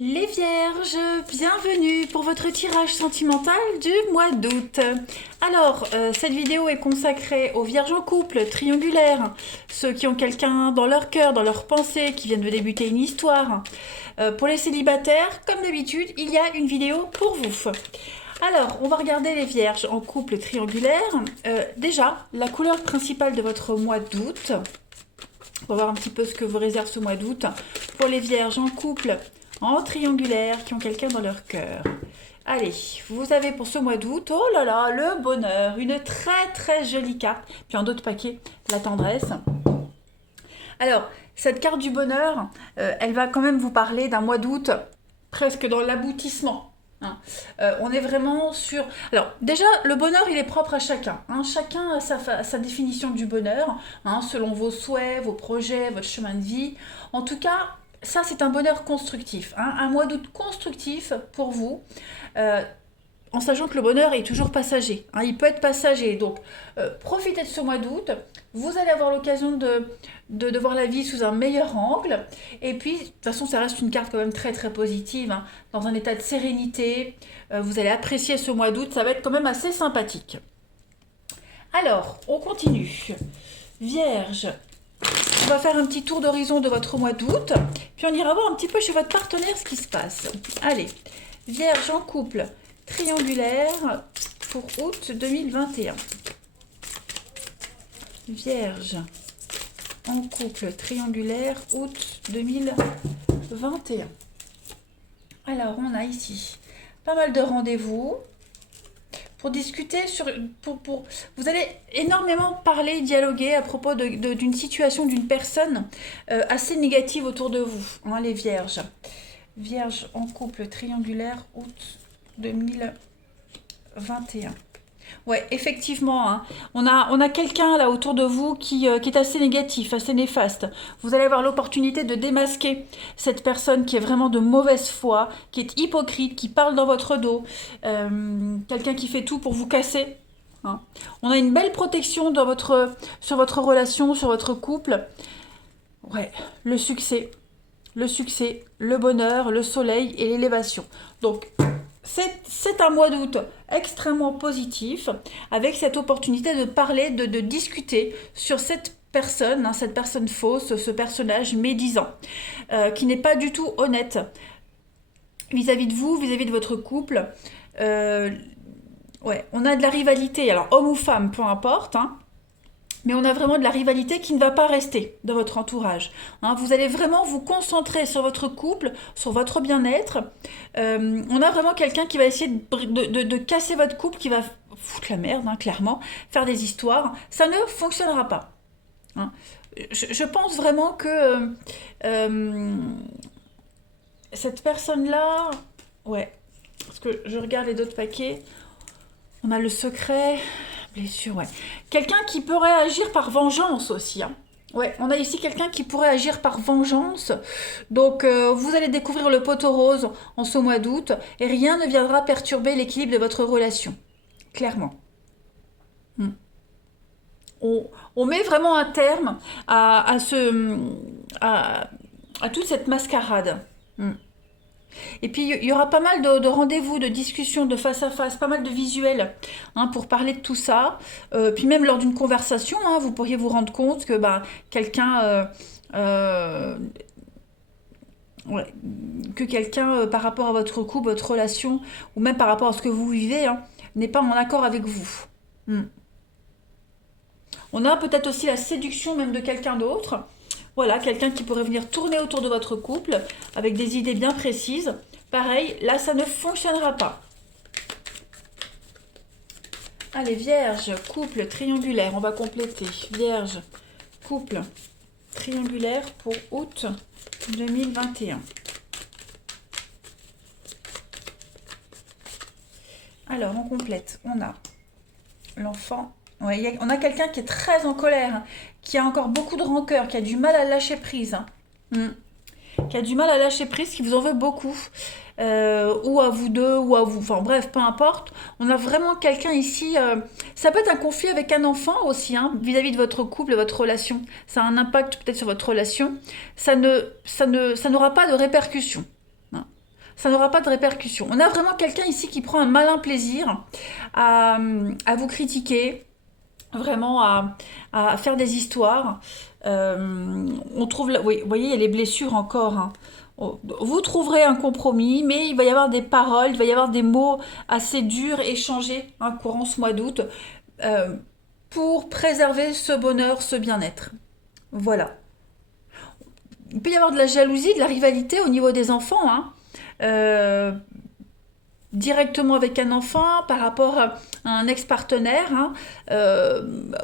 Les Vierges, bienvenue pour votre tirage sentimental du mois d'août. Alors, cette vidéo est consacrée aux Vierges en couple, triangulaires, ceux qui ont quelqu'un dans leur cœur, dans leurs pensées, qui viennent de débuter une histoire. Pour les célibataires, comme d'habitude, il y a une vidéo pour vous. Alors, on va regarder les Vierges en couple triangulaire. Déjà, la couleur principale de votre mois d'août. On va voir un petit peu ce que vous réserve ce mois d'août. Pour les Vierges en couple, en triangulaire, qui ont quelqu'un dans leur cœur. Allez, vous avez pour ce mois d'août, oh là là, le bonheur, une très très jolie carte. Puis en d'autres paquets, la tendresse. Alors, cette carte du bonheur, elle va quand même vous parler d'un mois d'août presque dans l'aboutissement. Hein. On est vraiment sur... Alors, déjà, le bonheur, il est propre à chacun. Hein. Chacun a sa définition du bonheur, hein, selon vos souhaits, vos projets, votre chemin de vie. En tout cas, ça, c'est un bonheur constructif. Hein. Un mois d'août constructif pour vous. Euh, en sachant que le bonheur est toujours passager. Hein, il peut être passager. Donc, profitez de ce mois d'août. Vous allez avoir l'occasion de voir la vie sous un meilleur angle. Et puis, de toute façon, ça reste une carte quand même très très positive. Hein, dans un état de sérénité. Vous allez apprécier ce mois d'août. Ça va être quand même assez sympathique. Alors, on continue. Vierge, on va faire un petit tour d'horizon de votre mois d'août. Puis on ira voir un petit peu chez votre partenaire ce qui se passe. Allez, Vierge en couple triangulaire pour août 2021. Vierge en couple triangulaire août 2021. Alors, on a ici pas mal de rendez-vous pour discuter vous allez énormément parler, dialoguer à propos d'une situation, d'une personne assez négative autour de vous, hein, les Vierges. Vierge en couple triangulaire août 2021. Ouais, effectivement, hein. On a quelqu'un là autour de vous qui est assez négatif, assez néfaste. Vous allez avoir l'opportunité de démasquer cette personne qui est vraiment de mauvaise foi, qui est hypocrite, qui parle dans votre dos, quelqu'un qui fait tout pour vous casser. Hein. On a une belle protection sur votre relation, sur votre couple. Ouais, le succès, le bonheur, le soleil et l'élévation. Donc, c'est un mois d'août extrêmement positif, avec cette opportunité de parler, de discuter sur cette personne, hein, cette personne fausse, ce personnage médisant, qui n'est pas du tout honnête vis-à-vis de vous, vis-à-vis de votre couple. Euh, ouais, on a de la rivalité, alors homme ou femme, peu importe, hein, mais on a vraiment de la rivalité qui ne va pas rester dans votre entourage. Hein, vous allez vraiment vous concentrer sur votre couple, sur votre bien-être. On a vraiment quelqu'un qui va essayer de casser votre couple, qui va foutre la merde, hein, clairement, faire des histoires. Ça ne fonctionnera pas. Hein. Je pense vraiment que cette personne-là... Ouais, parce que je regarde les autres paquets. On a le secret... Blessure, ouais. Quelqu'un qui pourrait agir par vengeance aussi. Hein. Ouais, on a ici quelqu'un qui pourrait agir par vengeance. Donc, vous allez découvrir le poteau rose en ce mois d'août et rien ne viendra perturber l'équilibre de votre relation. Clairement. Hmm. On met vraiment un terme à, à toute cette mascarade. Hmm. Et puis il y aura pas mal de rendez-vous, de discussions, de face à face, pas mal de visuels, hein, pour parler de tout ça. Puis même lors d'une conversation, hein, vous pourriez vous rendre compte que bah, quelqu'un, ouais, par rapport à votre couple, votre relation, ou même par rapport à ce que vous vivez, hein, n'est pas en accord avec vous. Hmm. On a peut-être aussi la séduction même de quelqu'un d'autre. Voilà, quelqu'un qui pourrait venir tourner autour de votre couple avec des idées bien précises. Pareil, là, ça ne fonctionnera pas. Allez, Vierge, couple triangulaire, on va compléter. Vierge, couple triangulaire pour août 2021. Alors, on complète. On a l'enfant. Ouais, on a quelqu'un qui est très en colère, hein, qui a encore beaucoup de rancœur, qui a du mal à lâcher prise. Hein. Qui a du mal à lâcher prise, qui vous en veut beaucoup. Ou à vous deux, ou à vous. Enfin bref, peu importe. On a vraiment quelqu'un ici. Ça peut être un conflit avec un enfant aussi, hein, vis-à-vis de votre couple, de votre relation. Ça a un impact peut-être sur votre relation. Ça n'aura pas de répercussions. Hein. ça n'aura pas de répercussions. On a vraiment quelqu'un ici qui prend un malin plaisir à vous critiquer, vraiment à faire des histoires. On trouve, oui, vous voyez, il y a les blessures encore, hein. Vous trouverez un compromis, mais il va y avoir des paroles, il va y avoir des mots assez durs échangés, hein, courant ce mois d'août, euh, pour préserver ce bonheur, ce bien-être. Voilà. Il peut y avoir de la jalousie, de la rivalité au niveau des enfants, hein. Euh, Directement avec un enfant, par rapport à un ex-partenaire, hein.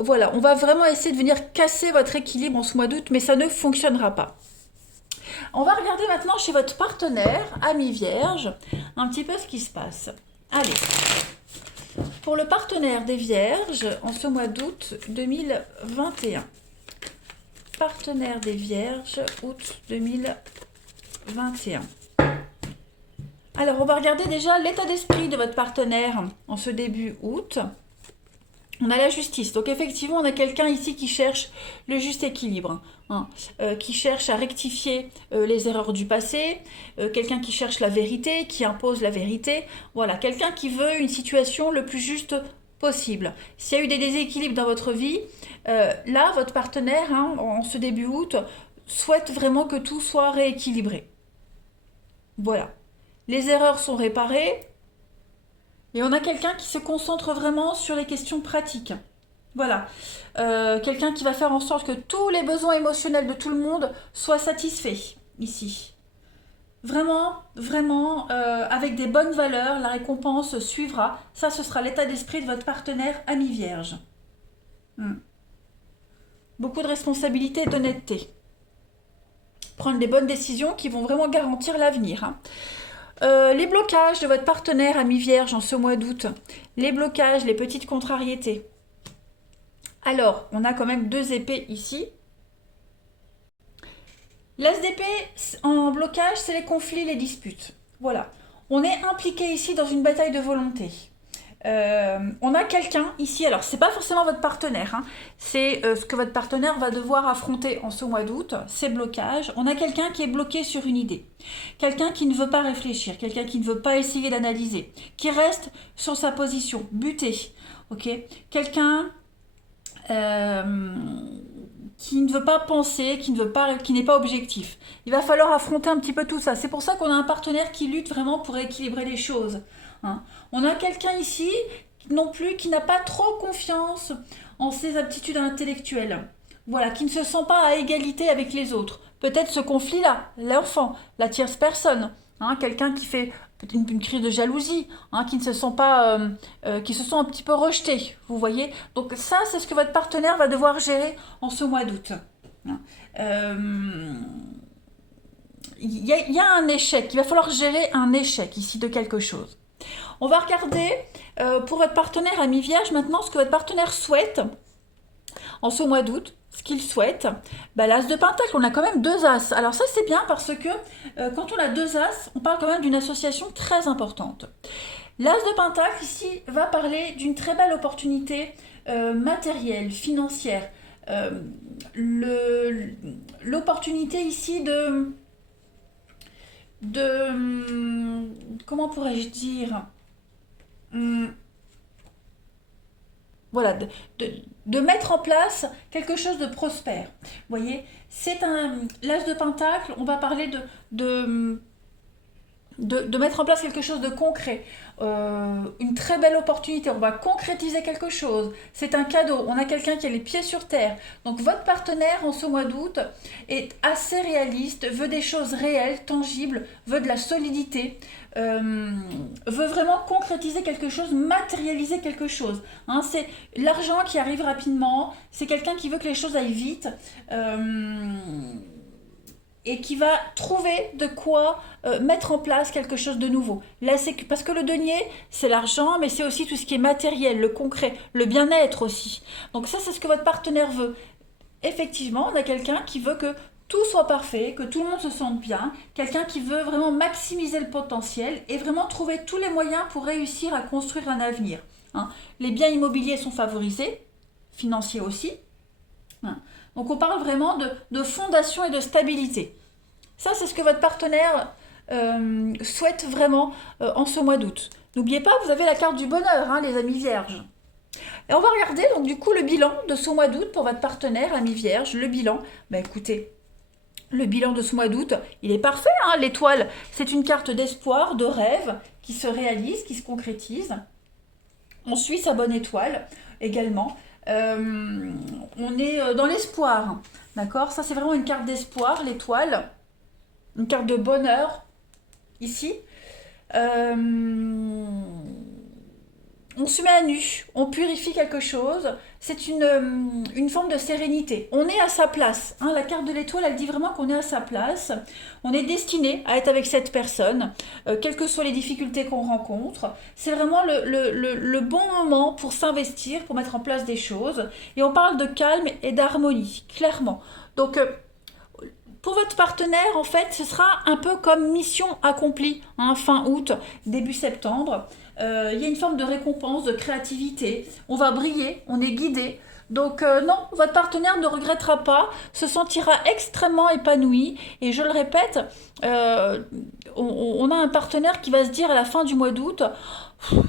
Voilà, on va vraiment essayer de venir casser votre équilibre en ce mois d'août, mais ça ne fonctionnera pas. On va regarder maintenant chez votre partenaire, ami vierge, un petit peu ce qui se passe. Allez, pour le partenaire des vierges, en ce mois d'août 2021. Partenaire des vierges, août 2021. Alors, on va regarder déjà l'état d'esprit de votre partenaire en ce début août. On a la justice. Donc, effectivement, on a quelqu'un ici qui cherche le juste équilibre, hein, qui cherche à rectifier les erreurs du passé, quelqu'un qui cherche la vérité, qui impose la vérité. Voilà, quelqu'un qui veut une situation le plus juste possible. S'il y a eu des déséquilibres dans votre vie, là, votre partenaire, hein, en ce début août, souhaite vraiment que tout soit rééquilibré. Voilà. Les erreurs sont réparées et on a quelqu'un qui se concentre vraiment sur les questions pratiques. Voilà. Quelqu'un qui va faire en sorte que tous les besoins émotionnels de tout le monde soient satisfaits ici. Vraiment, vraiment, avec des bonnes valeurs, la récompense suivra. Ça, ce sera l'état d'esprit de votre partenaire ami vierge. Beaucoup de responsabilité et d'honnêteté. Prendre les bonnes décisions qui vont vraiment garantir l'avenir, hein. Les blocages de votre partenaire ami vierge en ce mois d'août, les blocages, les petites contrariétés. Alors, on a quand même 2 épées ici. L'as d'épée en blocage, c'est les conflits, les disputes. Voilà. On est impliqué ici dans une bataille de volonté. On a quelqu'un ici, alors c'est pas forcément votre partenaire, hein, c'est ce que votre partenaire va devoir affronter en ce mois d'août, ces blocages. On a quelqu'un qui est bloqué sur une idée, quelqu'un qui ne veut pas réfléchir, quelqu'un qui ne veut pas essayer d'analyser, qui reste sur sa position, buté, ok. Quelqu'un qui ne veut pas penser, qui n'est pas objectif. Il va falloir affronter un petit peu tout ça. C'est pour ça qu'on a un partenaire qui lutte vraiment pour équilibrer les choses, hein. On a quelqu'un ici non plus qui n'a pas trop confiance en ses aptitudes intellectuelles. Voilà, qui ne se sent pas à égalité avec les autres. Peut-être ce conflit-là, l'enfant, la tierce personne, hein, quelqu'un qui fait une crise de jalousie, hein, qui ne se sent pas, qui se sent un petit peu rejeté, vous voyez. Donc ça, c'est ce que votre partenaire va devoir gérer en ce mois d'août. Il y a un échec, il va falloir gérer un échec ici de quelque chose. On va regarder pour votre partenaire ami vierge maintenant ce que votre partenaire souhaite en ce mois d'août. Ce qu'il souhaite, l'as de pentacle, on a quand même 2 as. Alors ça c'est bien parce que quand on a 2 as, on parle quand même d'une association très importante. L'as de pentacle ici va parler d'une très belle opportunité matérielle, financière. L'opportunité ici comment pourrais-je dire, voilà, de mettre en place quelque chose de prospère. Vous voyez, c'est l'as de pentacle, on va parler de mettre en place quelque chose de concret, une très belle opportunité, on va concrétiser quelque chose, c'est un cadeau, on a quelqu'un qui a les pieds sur terre. Donc votre partenaire en ce mois d'août est assez réaliste, veut des choses réelles, tangibles, veut de la solidité, veut vraiment concrétiser quelque chose, matérialiser quelque chose, hein. C'est l'argent qui arrive rapidement, c'est quelqu'un qui veut que les choses aillent vite, et qui va trouver de quoi mettre en place quelque chose de nouveau. Là, parce que le denier, c'est l'argent, mais c'est aussi tout ce qui est matériel, le concret, le bien-être aussi. Donc ça, c'est ce que votre partenaire veut. Effectivement, on a quelqu'un qui veut que tout soit parfait, que tout le monde se sente bien, quelqu'un qui veut vraiment maximiser le potentiel et vraiment trouver tous les moyens pour réussir à construire un avenir, hein. Les biens immobiliers sont favorisés, financiers aussi, hein. Donc on parle vraiment de fondation et de stabilité. Ça, c'est ce que votre partenaire souhaite vraiment en ce mois d'août. N'oubliez pas, vous avez la carte du bonheur, hein, les amis vierges. Et on va regarder donc du coup le bilan de ce mois d'août pour votre partenaire, ami vierge. Le bilan, bah écoutez, le bilan de ce mois d'août, il est parfait, hein, l'étoile. C'est une carte d'espoir, de rêve qui se réalise, qui se concrétise. On suit sa bonne étoile également. On est dans l'espoir, d'accord? Ça, c'est vraiment une carte d'espoir, l'étoile. Une carte de bonheur, ici. Euh, on se met à nu, on purifie quelque chose. C'est une forme de sérénité. On est à sa place, hein. La carte de l'étoile, elle dit vraiment qu'on est à sa place. On est destiné à être avec cette personne, quelles que soient les difficultés qu'on rencontre. C'est vraiment le bon moment pour s'investir, pour mettre en place des choses. Et on parle de calme et d'harmonie, clairement. Donc, pour votre partenaire, en fait, ce sera un peu comme mission accomplie, hein, fin août, début septembre. Il y a une forme de récompense, de créativité. On va briller, on est guidé. Donc non, votre partenaire ne regrettera pas, se sentira extrêmement épanoui. Et je le répète, on a un partenaire qui va se dire à la fin du mois d'août,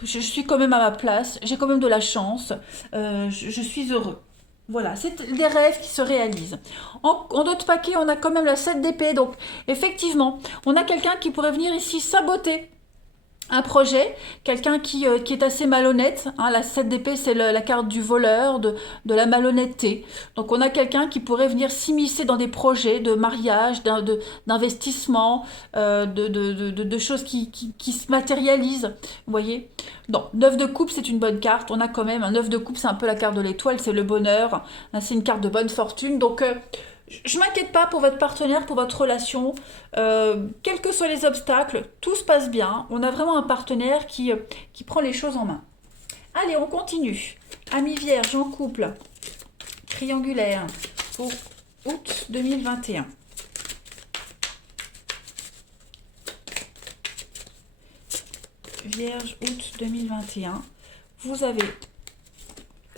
je suis quand même à ma place, j'ai quand même de la chance, je suis heureux. Voilà, c'est des rêves qui se réalisent. En d'autres paquets, on a quand même la 7 d'épée. Donc, effectivement, on a quelqu'un qui pourrait venir ici saboter un projet, quelqu'un qui est assez malhonnête, hein. La 7 d'épée, c'est la carte du voleur, de la malhonnêteté. Donc on a quelqu'un qui pourrait venir s'immiscer dans des projets de mariage, d'investissement, de choses qui se matérialisent, vous voyez. Non, 9 de coupe, c'est une bonne carte. On a quand même un 9 de coupe, c'est un peu la carte de l'étoile, c'est le bonheur, hein, c'est une carte de bonne fortune. Donc je ne m'inquiète pas pour votre partenaire, pour votre relation. Quels que soient les obstacles, tout se passe bien. On a vraiment un partenaire qui prend les choses en main. Allez, on continue. Ami vierge en couple, triangulaire pour août 2021. Vierge août 2021. Vous avez,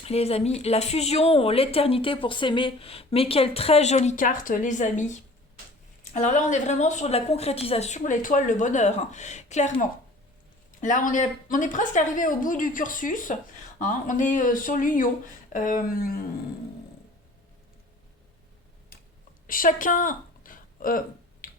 les amis, la fusion, l'éternité pour s'aimer. Mais quelle très jolie carte, les amis. Alors là, on est vraiment sur de la concrétisation, l'étoile, le bonheur, hein, clairement. Là, on est presque arrivé au bout du cursus, hein, on est sur l'union. Chacun, euh,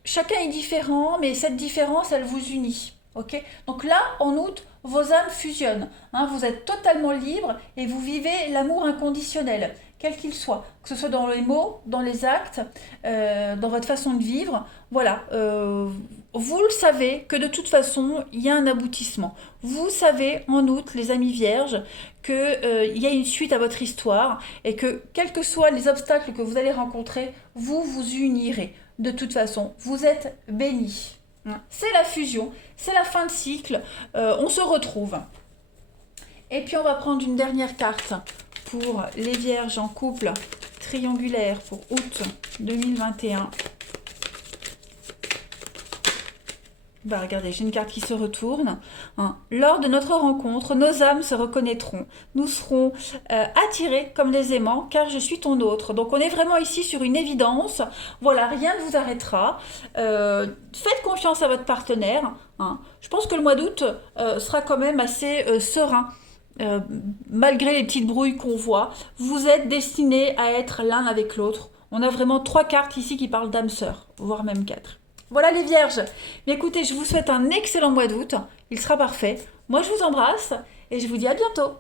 chacun est différent, mais cette différence, elle vous unit. Ok. Donc là, en août, vos âmes fusionnent, hein, vous êtes totalement libre et vous vivez l'amour inconditionnel, quel qu'il soit, que ce soit dans les mots, dans les actes, dans votre façon de vivre. Voilà, vous le savez que de toute façon, il y a un aboutissement. Vous savez, en août, les amis vierges, qu'il y a une suite à votre histoire et que, quels que soient les obstacles que vous allez rencontrer, vous vous unirez. De toute façon, vous êtes bénis. C'est la fusion, c'est la fin de cycle, on se retrouve. Et puis on va prendre une dernière carte pour les vierges en couple triangulaire pour août 2021. Bah regardez, j'ai une carte qui se retourne. Hein. Lors de notre rencontre, nos âmes se reconnaîtront. Nous serons attirés comme des aimants, car je suis ton autre. Donc on est vraiment ici sur une évidence. Voilà, rien ne vous arrêtera. Faites confiance à votre partenaire. Hein. Je pense que le mois d'août sera quand même assez serein. Malgré les petites brouilles qu'on voit, vous êtes destinés à être l'un avec l'autre. On a vraiment 3 cartes ici qui parlent d'âme sœur, voire même 4. Voilà les vierges. Mais écoutez, je vous souhaite un excellent mois d'août. Il sera parfait. Moi, je vous embrasse et je vous dis à bientôt.